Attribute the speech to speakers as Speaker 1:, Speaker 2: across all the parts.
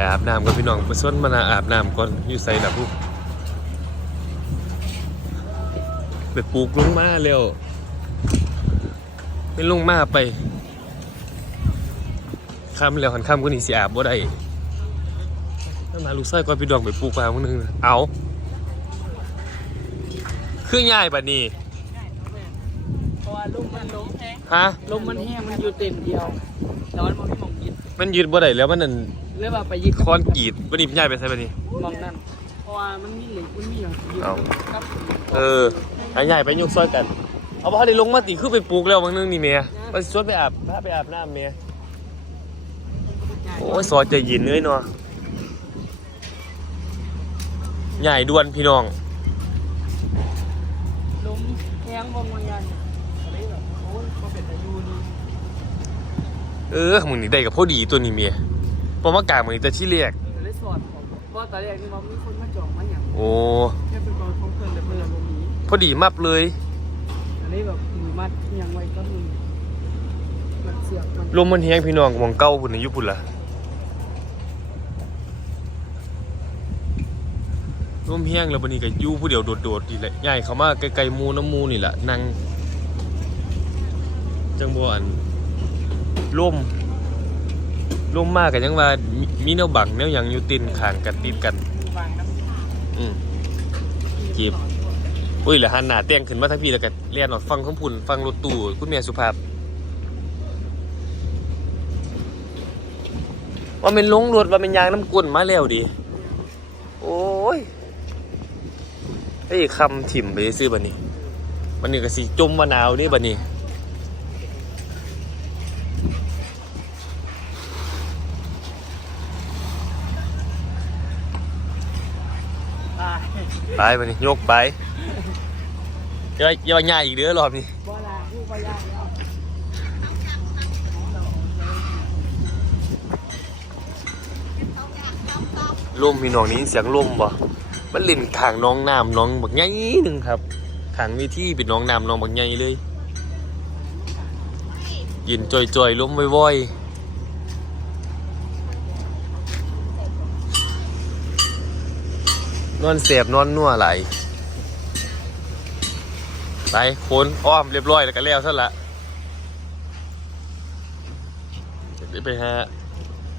Speaker 1: อาบน้ำกับพี่น้องไปส่วนมานาอาบน้ำก่อนอยู่ใส่ดับลูกไปปลูกลงมาเร็วเป็นลงมาไปคำแล้วหันคำก็นี่สิอาบบ่ได้ถ้ามาลูกไส้ก่อนพี่ดองไปปลูกปลาคนนึงนะเอาคือง่ายบัดนี้
Speaker 2: เพราะว่าลมมันลมแห้ง
Speaker 1: ฮะ
Speaker 2: ลมมันแห้งมันอยู่เต็มเดียวแต่ว่ามันไม่มองยิด
Speaker 1: มันยืดบ่ได้แล้วมันนั่น
Speaker 2: เรียกว่าไปยิด
Speaker 1: คอนกรีดบัดนี้พี่ใหญ่ไปใส่บัดนี้
Speaker 2: มองนั่นเพราะว่ามันมีเหล็กมันมีอย่างยิด
Speaker 1: เอา
Speaker 2: กับ
Speaker 1: เออหาใหญ่ไปยกซอยกัน เอาพอได้ลงมาติคือไปปลูกแล้วบางนึงนี่เมียไปชวนไปอาบพาไปอาบน้ำเมียโอ้ยซอยใจเยินเลยเนาะใหญ่ด่วนพี่น้อง
Speaker 2: ลมแห้งบางวันยันอะไรแบบโอ้ยเขาเป็นอายุนี่
Speaker 1: เออมึงนี่ได้กับพอดีตัวนี้เมีย พอมากลางมึงนี่แต่ที่เรียก
Speaker 2: เลยสอดของเพราะตอนแรกนี่ว่ามีคนมาจองมาอย่าง
Speaker 1: โอ้
Speaker 2: แค่เป็นบอลของเพื่อนแต่เพื่อนบ่มี
Speaker 1: พอดีมับเลย
Speaker 2: อันนี้แบบมือมัดอิหยังไว้ก็มือมันเสือกมัน
Speaker 1: ลมมันแห้งพี่น้องหมองเก้าพุ่นน่ะอยุพุ่นละลมแห้งแล้วบันนี้ก็อยู่ผู้เดียวโดดๆนี่แหละใหญ่เขามาไกลๆหมูน้ำหมูนี่แหละนั่งจังบ่อันล่ม ล่มมากกันยังว่ามีมีแนวบังแนวหยังอยู่ตินขางกันติดกัน
Speaker 2: วางน้ำ
Speaker 1: อืม จีบ อุ้ยแล้วหันหน้าเตียงขึ้นมาทั้งพี่แล้วก็เรียนออกฟังคำพุ่นฟังรถตู้คุณเมียสุภาพ ว่าเป็นลงรถว่าเป็นยางน้ำกุ่นมาแล้วดิโอ้ยไอ้คำถิ่มไปซื้อบันนี้บันนี้ก็สิจมมะนาวนี่บันนี้
Speaker 2: ตาย
Speaker 1: ไปนนี้ยกไปอย่าอย่าง่ายอีกเด้อรอบนี้
Speaker 2: บ่ลาผู้บ่ยากแล้ว
Speaker 1: ล่มพี่น้องนี้เสียงล่มบ่มันเล่นขางน้องน้ำน้องบักใหญ่หนึ่งครับขางวิธีเป็นน้องน้ำน้องบักใหญ่เลยยินจ่อยๆล้มว่อยๆ นอนเสียบนอนนัวไหลายไปโคนอ้อมเรียบร้อยแล้วก็แล้วซะละเดี๋ยวไปหา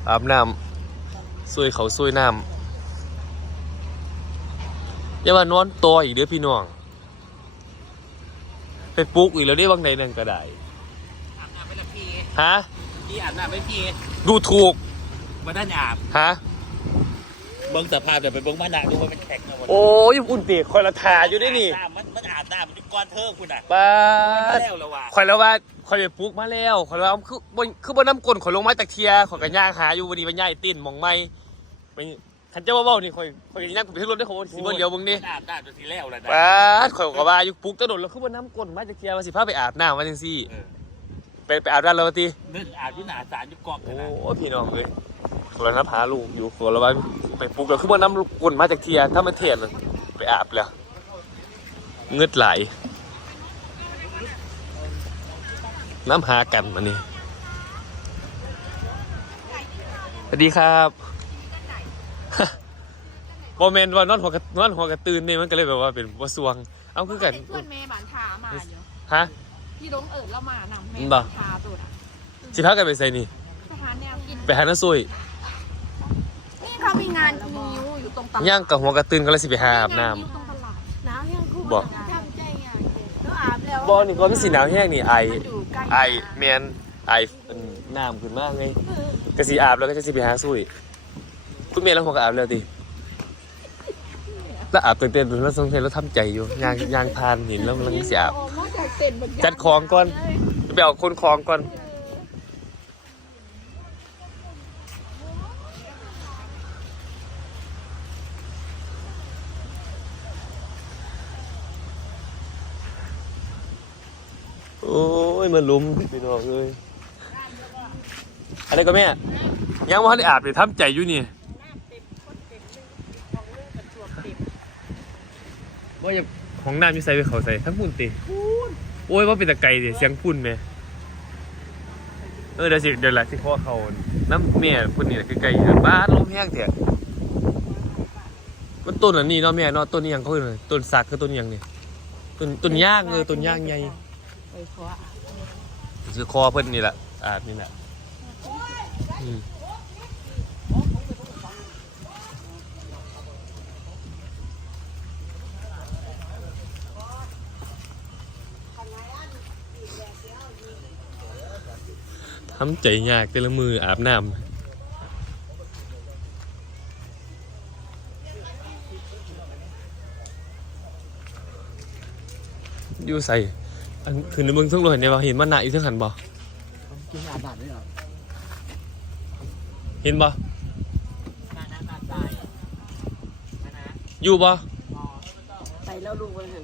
Speaker 1: อาบน้ำซวยเขาซวยน้ำอย่ามานอนตัวอีกเด้อพี่น้อง ไปปลุกอีกแล้วได้บางใดนั่นก็ได้
Speaker 3: อาบน้ำไปละพี่
Speaker 1: ฮะ
Speaker 3: พี่อาบน้ำไปพี่
Speaker 1: ดูถูก
Speaker 3: มาด้านอาบ
Speaker 1: ฮะ
Speaker 3: เบิ้งสภาพเดี๋ยวไปเบิ้งบ้านนาดูว่ามันแข็งนะวัน
Speaker 1: โอ้ยอุ่นเปียกคอยละทาอยู่ได้นี่
Speaker 3: มันมันอาบน้ำมันก้อนเทิงคุณอะ
Speaker 1: ป้า
Speaker 3: มา
Speaker 1: ด
Speaker 3: แล้วแล้วว่ะ
Speaker 1: คอยแล้วว่าคอยไปปลุกมาแล้วคอยแล้วาคือบนคือบนน้ำกลนขอยลงไม้ตะเคียขอยกันย่างหาอยู่วันนี้มันย่ายติ้นหมองไม่ไม่ขันเจ้าว่าเบ้านี่คอยคอยกันย่างกูไปขึ้นรถได้ของสิบนเดียวมึงนี่
Speaker 3: มันอาบน้ำจนทีแล้วแล้วนะ
Speaker 1: ป้าดข่อยก็ว่าอยู่ปลุกตะโดดแล้วคือว่าน้ำก้นมาจะเคลียร์มาสิพาไปอาบน้ำมาจังซี่
Speaker 3: เออ
Speaker 1: ไปไปอาบน้ำแล้วที
Speaker 3: เรื่องอาบที่หนาสารยุบกอก
Speaker 1: โอ้
Speaker 3: นะนะ
Speaker 1: พี่น้องเลย คนละน้ำพาลูกอยู่คนละวันไปปลุกแล้วคือว่าน้ำก้นมาจากเทียถ้ามันเทียนเลยไปอาบแล้วเงืดไหลน้ำหากันมานี่สวัสดีครับโมเมนต์ว่านอนหัวกระนอนหัวกระตื่นนี่มันก็เลยแบบว่าเป็นว่าสวง เอาคือกัน
Speaker 4: เพื่อนเมย์บานทามาอยู่
Speaker 1: ฮะ
Speaker 4: พี่ลงเอิดแล้วมานำเม
Speaker 1: อื
Speaker 4: ย์
Speaker 1: มบ่
Speaker 4: บานทาตัวน่ะ
Speaker 1: สิพากันไปใส่นี่
Speaker 4: สถานแนวกิน
Speaker 1: ไปหาน้าซุย
Speaker 4: นี่ เขามีงานนิ้วอยู่ตรงตลาด
Speaker 1: ย่างกับหัวกระตื่นก็เลยสิไปหาอาบน้
Speaker 4: งนิ้วตรงตลาดน้ำยังคู่
Speaker 1: บอก
Speaker 4: ทำใจไงก็อาบแล้วำ
Speaker 1: บอนี่ก็มีสีหนาวแห้งนี่ไอ
Speaker 4: อยู่ใกล้
Speaker 1: ไอแมนไอเป็นน้ำขึ้นมากไงกะสีอาบแล้วก็จะสิไปหาซุยคุณเมียแล้วหัวก็อาบแล้วดิแล้วอาบเต็มๆแล้วสงสัยแล้วทำใจอยู่ยางยางพานหินแล้วมันกำลังสิอาบ
Speaker 4: โอ้มาจากเต็นเหมือนกัน
Speaker 1: จัดของก่อน ไปเอาคนคลองก่อน โอ้ยมันลุมพี่น้องเลยอะไรก็แม่ยังว่าได้อาบเลยทำใจอยู่นี่ว่าจะของน้ำมีใส่ไปเขาใส่ทั้งปุ่นติโอ้ยว่าเป็นตะไก่ดิเสียงปุ่นไหมเออเดี๋ยวสิเดี๋ยวละสิพ่อเขาน้ำเมียคนนี้แหละไก่อยู่บ้านลมแห้งเถอะมันต้นอันนี้เนาะแม่เนาะต้นนี้ยังเขาเรียต้นสักคือต้นยังเนี่ยต้นต้นย่างเออต้นย่างใหญ่
Speaker 2: ไปขอ
Speaker 1: คือคอเพิ่นนี่แหละอาบนี่แหละอืมทำใจยากแต่ละมืออาบน้ำอยู่ใส่ อันคือในเมืองทุ่งลอยเนี่ยว่าเห็นมันหนาอยู่ทั้งหันบ่
Speaker 3: กินอาบน้ำด้วยเหรอ
Speaker 1: เห็นบ่
Speaker 3: มานะมาตายมานะ
Speaker 1: อยู่บ่
Speaker 2: ไปแล้วลูกไปหัน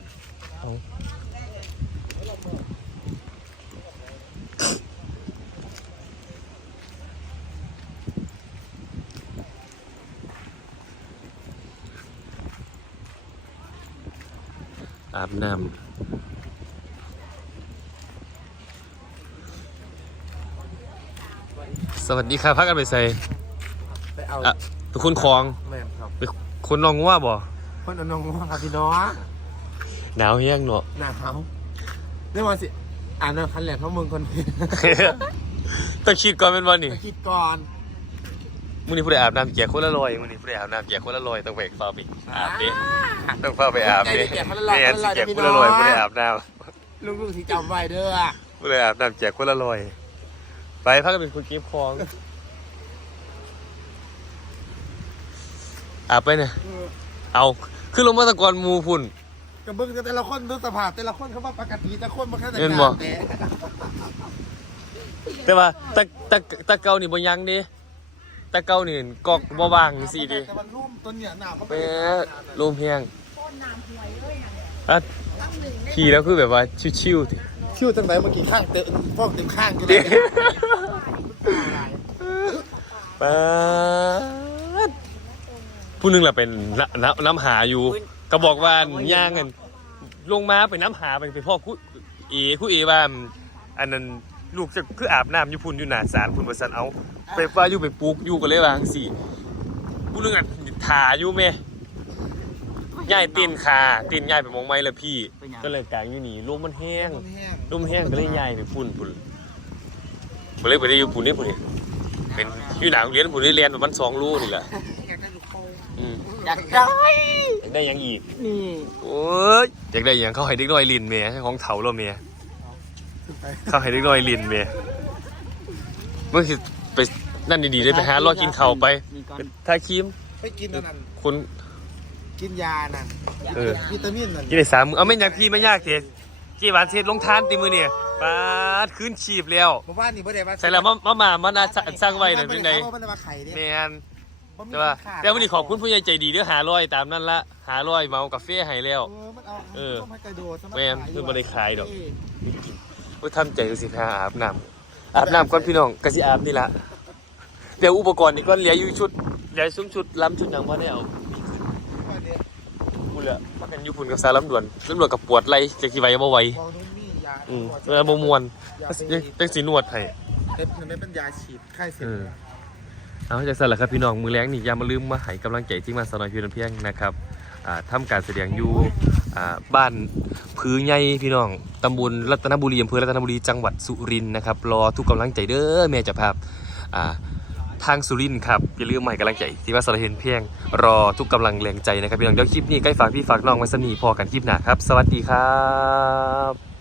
Speaker 1: อาบน้ำ วัสดีครับพักกันไปใส่
Speaker 3: ไปเอา
Speaker 1: อะเป็นคนคลอง
Speaker 3: แม่ครับ
Speaker 1: เป็นคนนองว่าบ่
Speaker 3: คนเอาน้องว่าครับพี่น้อง
Speaker 1: หนาวแห้งเนาะ
Speaker 3: หนาวนี่วันสิอ่านหนังคันแหลกเขามึงคนนี้
Speaker 1: ต้องคิดก่อนเป็นวันนี่
Speaker 3: ไปคิดก่อน
Speaker 1: มื้อนี้ผู้ใดอาบน้ำแจกคนละลอยมื้อนี้ผู้ใดอาบน้ำแจกคนละลอยต้องไปฟ้าไปอาบดิต้องฟ้าไปอาบดิแม่นสิแจกคนละลอยผู้ใดอาบน้
Speaker 3: ลูกๆที่จำไว้เด้อำ
Speaker 1: ผู้ใดอาบน้ำแจกคนละลอย ไปพักกันเป็นคนเก็บของอาบไปเนี่ยเอา ขึ้นลงมาตะกอนหมูพุ่น
Speaker 3: กับเบิ้งแต่ละคนดูสภาพแต่ละคนเขาว่าปกติแต่คนมาแค่แต่
Speaker 1: เห็นบ่แต่ว่าตะตะตะเกานี่บ่ยังดิตะเกานี่กอกบ่ว่างจังซี่ดิ
Speaker 3: แต่มันร่วมต้นเนี่ยหนาวมัน
Speaker 1: แม่ลมแห้งอะขี่แล้วคือแบบว่าชิวๆติ
Speaker 3: ชิวจังไหนเมื่อกี้ข้างเตะฟอกเต็มข้างอยู่เล
Speaker 1: เด็
Speaker 3: ย
Speaker 1: ป๊าดผู้หนึงล่ะเป็นน้ำน้ำน้ำหาอยู่ ก็บอกว่าย่างกันลงมาไปน้ำหาไปไปพ่อคุเอคุเอว่า อันนั้นลูกจะคืออาบน้ำอยู่พุ่นอยู่หน้าศาลพุ่นบ่ซั่นเอา ไปฟ้าอยู่ไปปลูกอยู่ก็เลยว่าจังซี่ผู้หนึงอะถาอยู่แม่ย้ายตีนคาตีนย้ายไปหมองไม้แล้วพี่ ก็เลยกลางอยู่นี่ลมมันแห้ง
Speaker 3: มันแห้ง
Speaker 1: ลมแห้งก็เลยย้ายไปพุ่นพุ่นก็เลยไปได้อยู่พุ่นนี่พุ่นนี่เป็นอยู่หนาโรงเรียนพุ่นนี่เรียนประมาณ2รูนี่แหละอืม
Speaker 3: อยากได้
Speaker 1: อยากได้หยังอีก
Speaker 2: นี่
Speaker 1: โอ้ยอยากได้หยังเข้าให้เด็กน้อยลินเมียของเถาเราเมียเข้าให้เด็กน้อยลินเมียเมื่อคือไปนั่นดีๆเลยไปหารอกินเข่าวไป
Speaker 2: มีก่อน
Speaker 1: เป็นทาครีม
Speaker 3: ไปกินอันนั่น
Speaker 1: คน
Speaker 3: กินยานั่น
Speaker 1: เออ
Speaker 3: วิตามินนั่น
Speaker 1: กินได้สามมือเอาไม่อยากพี่ไม่ยากเถอะกี่หวานเทศลงทานตีมือเนี่ยปาดคืนชีพแล้ว
Speaker 3: เมื่อวานนี่บ่ได้ว่า
Speaker 1: ใส่แล้วมามามามานาสร้างไว้หน่อยเป็นไง
Speaker 3: เขาบ่ได้ว่าไข่เด้
Speaker 1: แมน
Speaker 3: บ่มี
Speaker 1: แต่ว่า
Speaker 3: ขาด
Speaker 1: แต่วันนี้ขอบคุณผู้ใหญ่ใจดีเด้อหาร้อยตามนั่นละหาร้อยเมากาแฟให้แล้ว
Speaker 3: เออมันเอา
Speaker 1: เออ
Speaker 3: ต้มให้กระโดดสำหรับ
Speaker 1: แม่น
Speaker 3: ขาย
Speaker 1: คือบ่ได้ขายดอก
Speaker 3: เว่า
Speaker 1: ทำใจดูสิพาอาบน้ำอาบน้ำก่อนพี่น้องกะสิอาบนี่ละเดี๋ยวอุปกรณ์นี่ก็เหลืออยู่ชุดเหลือซุ้มชุดล้ำชุดหนังพ่อได้เอา พูดเลยมากันอยู่พุ่นกับสารลำดวนลำดวนกับปวดไหล่จะกี่ไหวบ่ไหว
Speaker 3: มองนู้นนี่ยา
Speaker 1: อืมเออบ่มวน
Speaker 3: ยาไป
Speaker 1: จังสีนวดให้
Speaker 3: เป็นมันไม่เป็นยาฉีดไข้เสร็จ
Speaker 1: เออเอาจากสั่นแหละครับพี่น้องมือแรงนี่อย่ามาลืมมาให้กำลังใจที่มาสนอยพีนเพียงนะครับอ่าทำการแสดงอยู่อ่าบ้านพื้ใหญ่พี่น้องตำบลรัตนบุรีอำเภอรัตนบุรีจังหวัดสุรินทร์นะครับรอทุกกำลังใจเด้อแม่เจะภาพอ่า ทางสุรินทร์ครับอย่าลืมใหม่กำลังใจที่ว่าสนอยเพียง รอทุกกำลังแรงใจนะครับพี่น้องเดี๋ยวคลิปนี้ใกล้ฝากพี่ฝากน้องไว้สนีพอกันคลิปหน้าครับ สวัสดีครับ